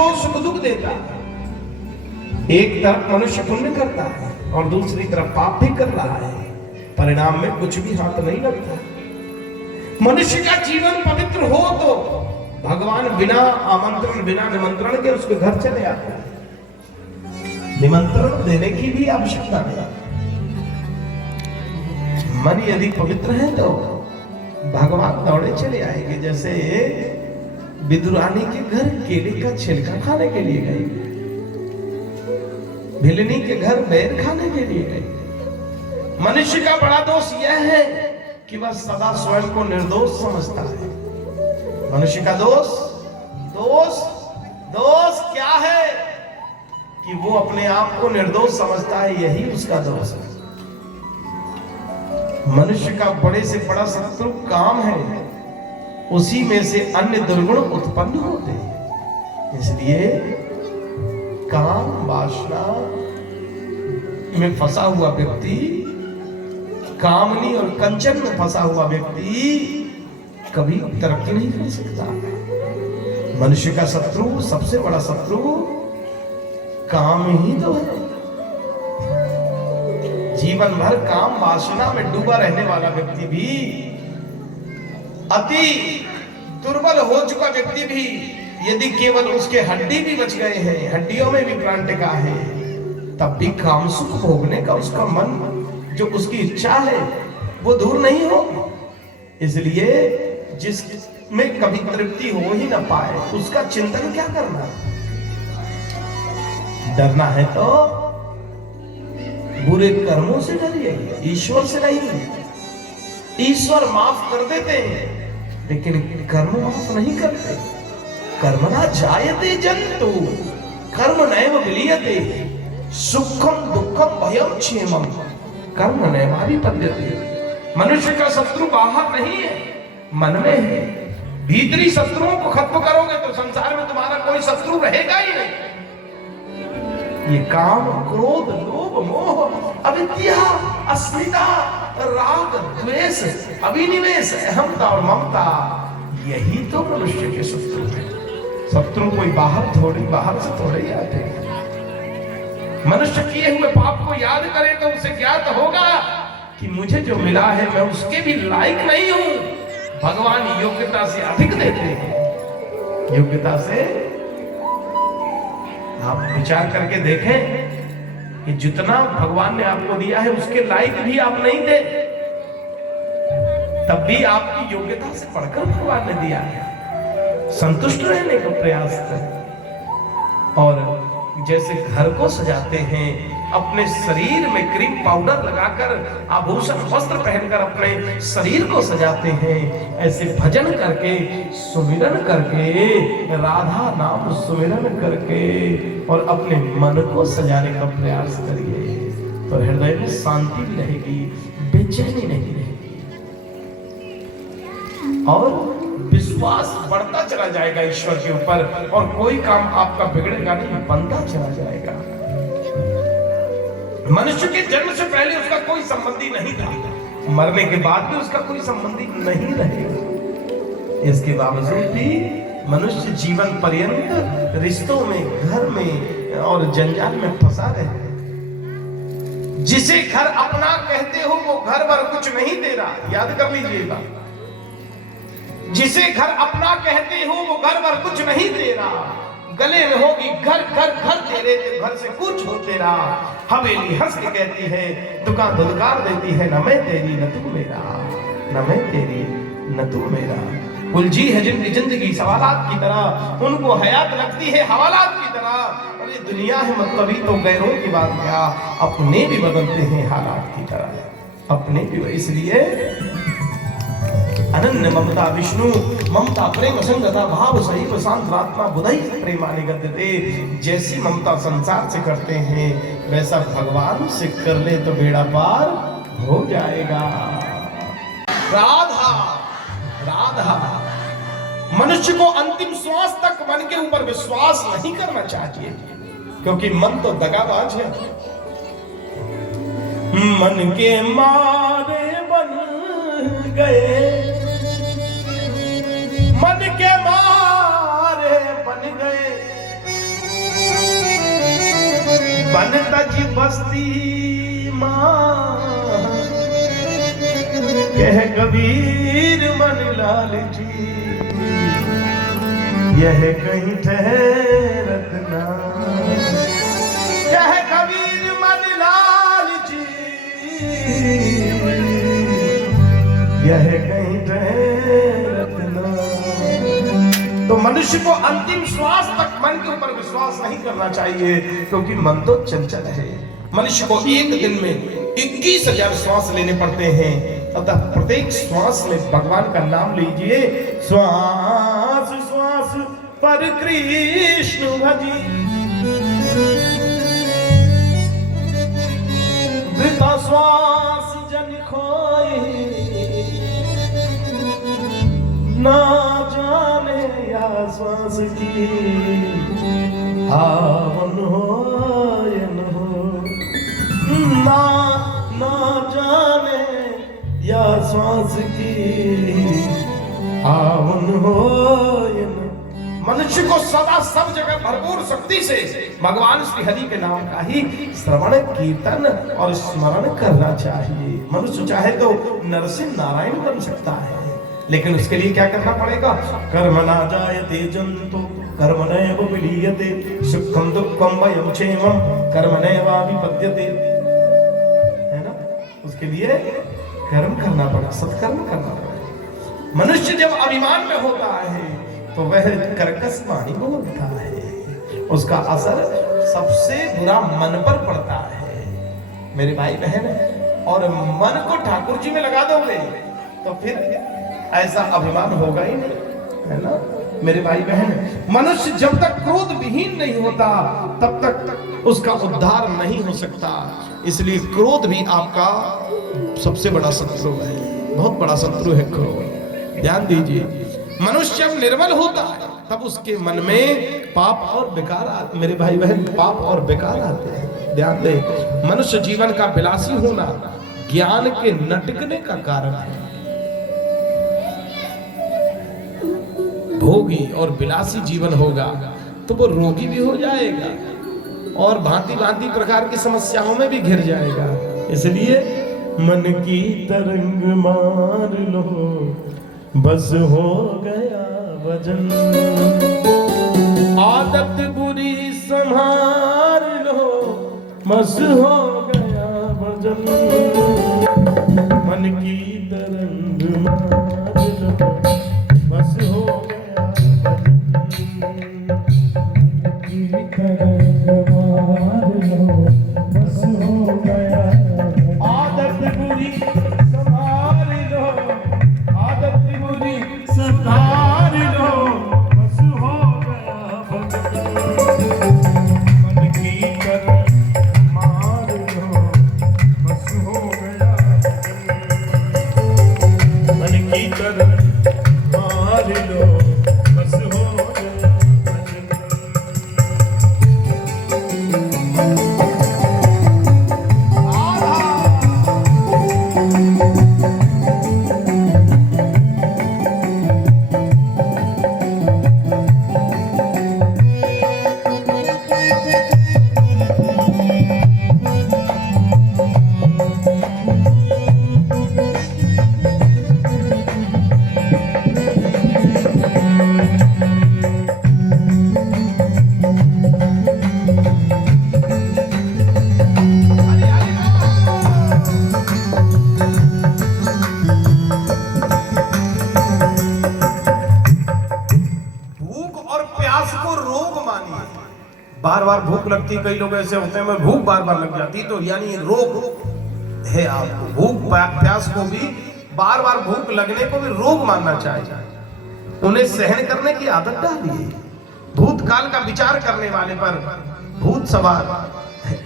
को सुख दुख देता है। एक तरफ मनुष्य पुण्य करता है और दूसरी तरफ पाप भी कर रहा है, परिणाम में कुछ भी हाथ नहीं लगता। मनुष्य का जीवन पवित्र हो तो भगवान बिना आमंत्रण बिना निमंत्रण के उसके घर चले आते हैं। निमंत्रण देने की भी आवश्यकता नहीं। मन यदि पवित्र है तो भगवान दौड़े चले आएंगे। जैसे विदुरानी के घर केले का छिलका खाने के लिए गए, भिलनी के घर बेर खाने के लिए गए। मनुष्य का बड़ा दोष यह है कि वह सदा स्वयं को निर्दोष समझता है। मनुष्य का दोष क्या है कि वो अपने आप को निर्दोष समझता है, यही उसका दोष है। मनुष्य का बड़े से बड़ा शत्रु काम है, उसी में से अन्य दुर्गुण उत्पन्न होते हैं। इसलिए काम वासना में फंसा हुआ व्यक्ति, कामनी और कंचन में फंसा हुआ व्यक्ति कभी तरक्की नहीं कर सकता। मनुष्य का शत्रु, सबसे बड़ा शत्रु काम ही तो है। जीवन भर काम वासना में डूबा रहने वाला व्यक्ति भी, अति दुर्बल हो चुका व्यक्ति भी, यदि केवल उसके हड्डी भी बच गए हैं, हड्डियों में भी प्राण टिका है, तब भी काम सुख भोगने का उसका मन, जो उसकी इच्छा है, वो दूर नहीं हो। इसलिए जिसमें कभी तृप्ति हो ही ना पाए, उसका चिंतन क्या करना। डरना है तो बुरे कर्मों से डरिए, ईश्वर से नहीं। ईश्वर माफ कर देते हैं, लेकिन कर्म माफ नहीं करते। कर्मणा जायते जंतु कर्म नैव विलीयते, सुखम दुखम भयम क्षेमम कर्म नैवाभिपद्यते। मनुष्य का शत्रु बाहर नहीं है, मन में है। भीतरी शत्रुओं को खत्म करोगे तो संसार में तुम्हारा कोई शत्रु रहेगा ही नहीं। ये काम, क्रोध, लोभ, मोह, अविद्या, अस्मिता, राग, द्वेष, अभिनिवेश, अहमता और ममता, यही तो मनुष्य के शत्रु है। शत्रु कोई बाहर से थोड़े ही आते हैं। मनुष्य किए हुए पाप को याद करे तो उसे ज्ञात होगा कि मुझे जो मिला है मैं उसके भी लायक नहीं हूं। भगवान योग्यता से अधिक देते हैं। योग्यता से आप विचार करके देखें कि जितना भगवान ने आपको दिया है उसके लायक भी आप नहीं थे, तब भी आपकी योग्यता से बढ़कर भगवान ने दिया है। संतुष्ट रहने का प्रयास करें। और जैसे घर को सजाते हैं, अपने शरीर में क्रीम पाउडर लगाकर, आभूषण वस्त्र पहनकर अपने शरीर को सजाते हैं, ऐसे भजन करके, सुमिरन करके, राधा नाम सुमिरन करके और अपने मन को सजाने का प्रयास करिए, तो हृदय में शांति भी रहेगी, बेचैनी नहीं रहेगी और विश्वास बढ़ता चला जाएगा ईश्वर के ऊपर, और कोई काम आपका बिगड़ेगा नहीं, बनता चला जाएगा। मनुष्य के जन्म से पहले उसका कोई संबंधी नहीं था, मरने के बाद भी उसका कोई संबंधी नहीं रहेगा। इसके बावजूद भी मनुष्य जीवन पर्यंत रिश्तों में, घर में और जंजाल में फंसा रहे। जिसे घर अपना कहते हो वो घर भर कुछ नहीं दे रहा, याद कर लीजिएगा। जिसे घर अपना कहते हो वो घर भर कुछ नहीं दे रहा। गले में होगी घर घर घर तेरे, घर से कुछ हो तेरा। हवेली हंस के कहती है, दुकान धुलकार देती है, न मैं तेरी न तू मेरा, न मैं तेरी न तू मेरा। उलझी है जिनकी जिंदगी सवालात की तरह, उनको हयात लगती है हवालात की तरह। अरे दुनिया है मतलब ही तो गैरों की बात क्या, अपने भी बदलते हैं हालात की तरह, अपने भी। इसलिए अनन्य ममता विष्णु ममता प्रेम संगता भाव सहीव शांतरात्मा बुधई प्रेमानि गद्यते। जैसी ममता संसार से करते हैं वैसा भगवान से कर ले तो बेड़ा पार हो जाएगा। राधा राधा मनुष्य को अंतिम श्वास तक मन के ऊपर विश्वास नहीं करना चाहिए, क्योंकि मन तो दगाबाज है। मन के मारे बन गए, मन के मारे बन गए, मस्ती माँ, कह कबीर मन लाल जी, यह कहीं ठहरत ना। कह कबीर मन लाल जी, यह कहीं ठहरत ना। तो मनुष्य को अंतिम श्वास तक मन के ऊपर विश्वास नहीं करना चाहिए, क्योंकि मन तो चंचल है। मनुष्य को एक दिन में 21,000 श्वास लेने पड़ते हैं, अतः प्रत्येक श्वास में भगवान का नाम लीजिए। श्वास श्वास पर कृष्ण भजी, धृता श्वास जन खोए, ना जाने या श्वास की आवन हो या न हो, ना जाने या श्वास की आवन हो या न। मनुष्य को सदा सब जगह भरपूर शक्ति से भगवान श्री हरि के नाम का ही श्रवण कीर्तन और स्मरण करना चाहिए। मनुष्य चाहे तो नरसिंह नारायण बन सकता है, लेकिन उसके लिए क्या करना पड़ेगा? कर्म ना जायते जंतु कर्मणैव विलीयते, सुखम दुःखम भयम क्षेमम कर्मणैवाभिपद्यते। है ना? उसके लिए कर्म करना पड़ा, सत्कर्म करना पड़ा। मनुष्य जब अभिमान में होता है तो वह कर्कश वाणी बोलता है, उसका असर सबसे बुरा मन पर पड़ता है। मेरे भाई बहन, और मन को ठाकुर जी में लगा दोगे तो फिर ऐसा अभिमान होगा ही नहीं, है ना मेरे भाई बहन। मनुष्य जब तक क्रोध विहीन नहीं होता तब तक उसका उद्धार नहीं हो सकता। इसलिए क्रोध भी आपका सबसे बड़ा शत्रु है, बहुत बड़ा शत्रु है क्रोध। ध्यान दीजिए, मनुष्य जब निर्मल होता है तब उसके मन में पाप और विकार आते। मेरे भाई बहन, पाप और विकार आते हैं। ध्यान दे, मनुष्य जीवन का विलासी होना ज्ञान के नटकने का कारण है। भोगी और विलासी जीवन होगा तो वो रोगी भी हो जाएगा और भांति भांति प्रकार की समस्याओं में भी घिर जाएगा। इसलिए मन की तरंग मार लो, बस हो गया वजन, आदत बुरी संभाल लो, बस हो गया वजन। मन की तरंग मार लो, बस हो गया वजन, की तरंग मार लो, बस हो गया वजन। आदत बुरी संभाल लो, आदत बुरी संभाल लो, बस हो गया वजन। मन की तरंग मार लो, बस हो गया वजन। मन की तरंग मार लो, बस हो गया बार बार भूख लगती, कई लोग ऐसे होते हैं मैं भूख बार बार लग जाती, तो यानी रोग है आपको। भूख प्यास को भी बार बार भूख लगने को भी रोग मानना चाहिए। उन्हें सहन करने की आदत डालिए। भूतकाल का विचार करने वाले पर भूत सवार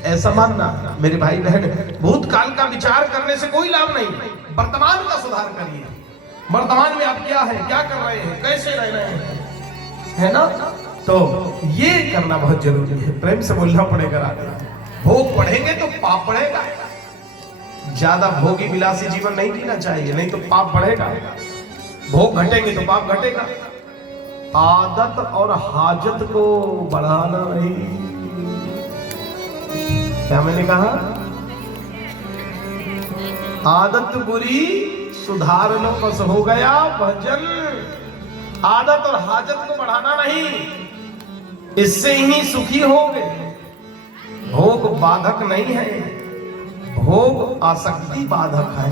ऐसा मानना मेरे भाई बहन, भूतकाल का विचार करने से कोई लाभ नहीं। वर्तमान का सुधार करिए। वर्तमान में आप क्या है, क्या कर रहे हैं, कैसे रह रहे हैं, है ना? तो ये करना बहुत जरूरी है। प्रेम से बोलना पड़ेगा। भोग बढ़ेंगे तो पाप बढ़ेगा। ज्यादा भोगी विलासी जीवन नहीं जीना चाहिए, नहीं तो पाप बढ़ेगा। भोग घटेंगे तो पाप घटेगा। आदत और हाजत को बढ़ाना नहीं। क्या मैंने कहा? आदत बुरी सुधार लो बस हो गया भजन। आदत और हाजत को बढ़ाना नहीं, इससे ही सुखी होगे। भोग बाधक नहीं है, भोग आसक्ति बाधक है।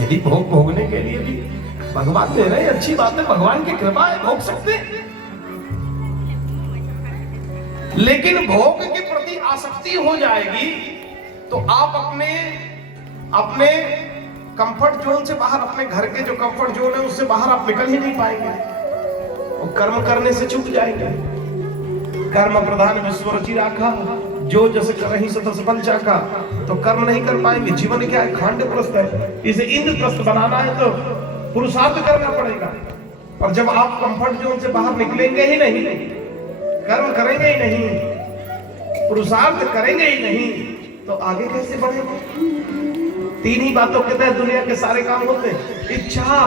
यदि भोग भोगने के लिए भी भगवान दे रहे, अच्छी बात है, भगवान की कृपा है, भोग सकते हैं। लेकिन भोग के प्रति आसक्ति हो जाएगी तो आप अपने कंफर्ट जोन से बाहर, अपने घर के जो कंफर्ट जोन है उससे बाहर आप निकल ही नहीं पाएंगे और कर्म करने से चूक जाएंगे। कर्म प्रधान विश्व रचि राखा, जो जैसे करहि सो तस फल चाखा। तो कर्म नहीं कर पाएंगे। जीवन क्या है? खांड प्रस्थ है। इसे इंद्रप्रस्थ बनाना है तो पुरुषार्थ करना पड़ेगा। और जब आप कंफर्ट जोन से बाहर निकलेंगे ही नहीं, कर्म करेंगे ही नहीं, पुरुषार्थ करेंगे ही नहीं, तो आगे कैसे बढ़ेंगे? तीन ही बातों के तहत दुनिया के सारे काम होते हैं: इच्छा,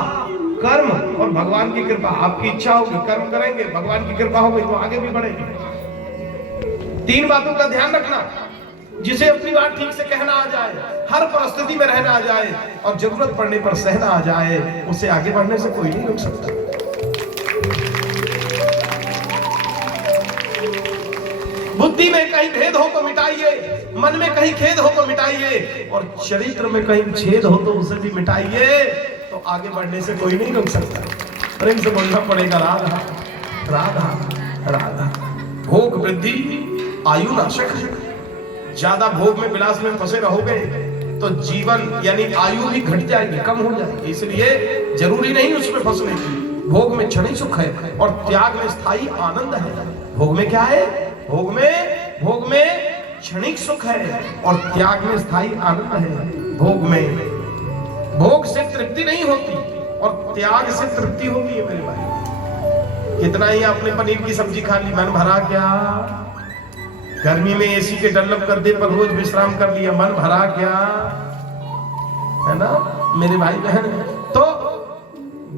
कर्म और भगवान की कृपा। आपकी इच्छा होगी, कर्म करेंगे, भगवान की कृपा होगी तो आगे भी बढ़ेंगे। तीन बातों का ध्यान रखना। जिसे अपनी बात ठीक से कहना आ जाए, हर परिस्थिति में रहना आ जाए और जरूरत पड़ने पर सहना आ जाए, उसे आगे बढ़ने से कोई नहीं रोक सकता। बुद्धि में कहीं भेद हो तो मिटाइए, मन में कहीं खेद हो तो मिटाइए और चरित्र में कहीं छेद हो तो उसे भी मिटाइए, तो आगे बढ़ने से कोई नहीं रोक सकता। प्रेम से बोलना पड़ेगा राधा राधा राधा। भोग वृद्धि आयु नाशक है। ज्यादा भोग में, विलास में फंसे रहोगे तो जीवन यानी आयु भी घट जाएगी, कम हो जाएगी। इसलिए जरूरी नहीं उसमें फंसने की। भोग में क्षणिक सुख है और त्याग में स्थायी आनंद है। भोग में क्या है? भोग में क्षणिक सुख है और त्याग में स्थायी आनंद है। भोग से तृप्ति नहीं होती और त्याग से तृप्ति होती है। मेरे भाई, कितना ही आपने पनीर की सब्जी खा ली, मन भरा क्या? गर्मी में एसी के डल्लब कर दे पर रोज विश्राम कर लिया, मन भरा क्या? है ना मेरे भाई बहन? तो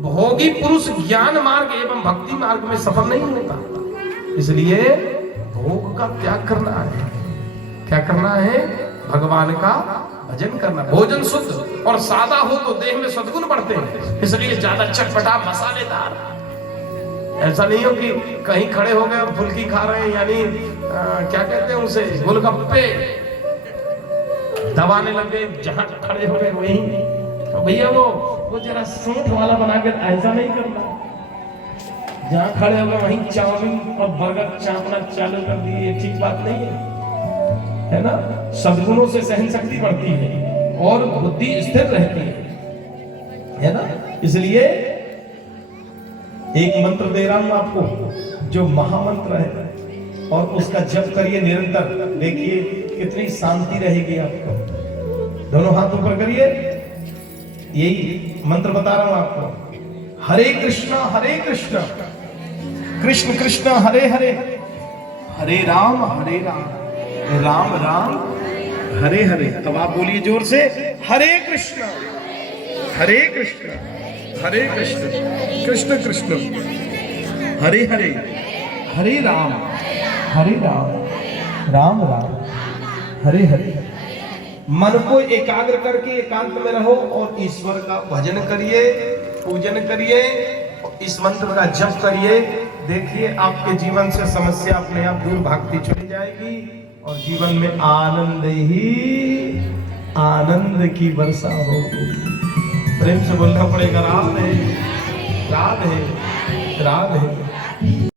भोगी पुरुष ज्ञान मार्ग एवं भक्ति मार्ग में सफल नहीं होता। इसलिए भोग का त्याग करना है। क्या करना है? भगवान का भजन करना। भोजन शुद्ध और सादा हो तो देह में सद्गुण बढ़ते हैं। इसलिए ज्यादा चटपटा मसालेदार ऐसा नहीं हो कि कहीं खड़े हो गए और फुल्की खा रहे हैं, यानी क्या कहते हैं उसे, गोलगप्पे दबाने लगे, जहां खड़े हो गए वहीं। तो भैया वो जरा सूंठ वाला बना के ऐसा नहीं करना। जहां खड़े हो गए वहीं चाउमीन और बर्गर चापना चालू कर दिए, ठीक बात नहीं है ना? सद्गुणों से सहन शक्ति बढ़ती है और बुद्धि स्थिर रहती है ना? इसलिए एक मंत्र दे रहा हूं आपको, जो महामंत्र है, और उसका जप करिए निरंतर। देखिए कितनी शांति रहेगी आपको। दोनों हाथ ऊपर करिए, यही मंत्र बता रहा हूं आपको। हरे कृष्ण कृष्ण कृष्ण हरे हरे, हरे राम राम राम हरे हरे। अब आप बोलिए जोर से, हरे कृष्ण कृष्ण कृष्ण हरे हरे, हरे राम राम राम हरे हरे। मन को एकाग्र करके एकांत में रहो और ईश्वर का भजन करिए, पूजन करिए, इस मंत्र का जप करिए। देखिए आपके जीवन से समस्या अपने आप दूर भागती चली जाएगी और जीवन में आनंद ही आनंद की वर्षा होगी। प्रेम से बोलना पड़ेगा राधे राधे राधे।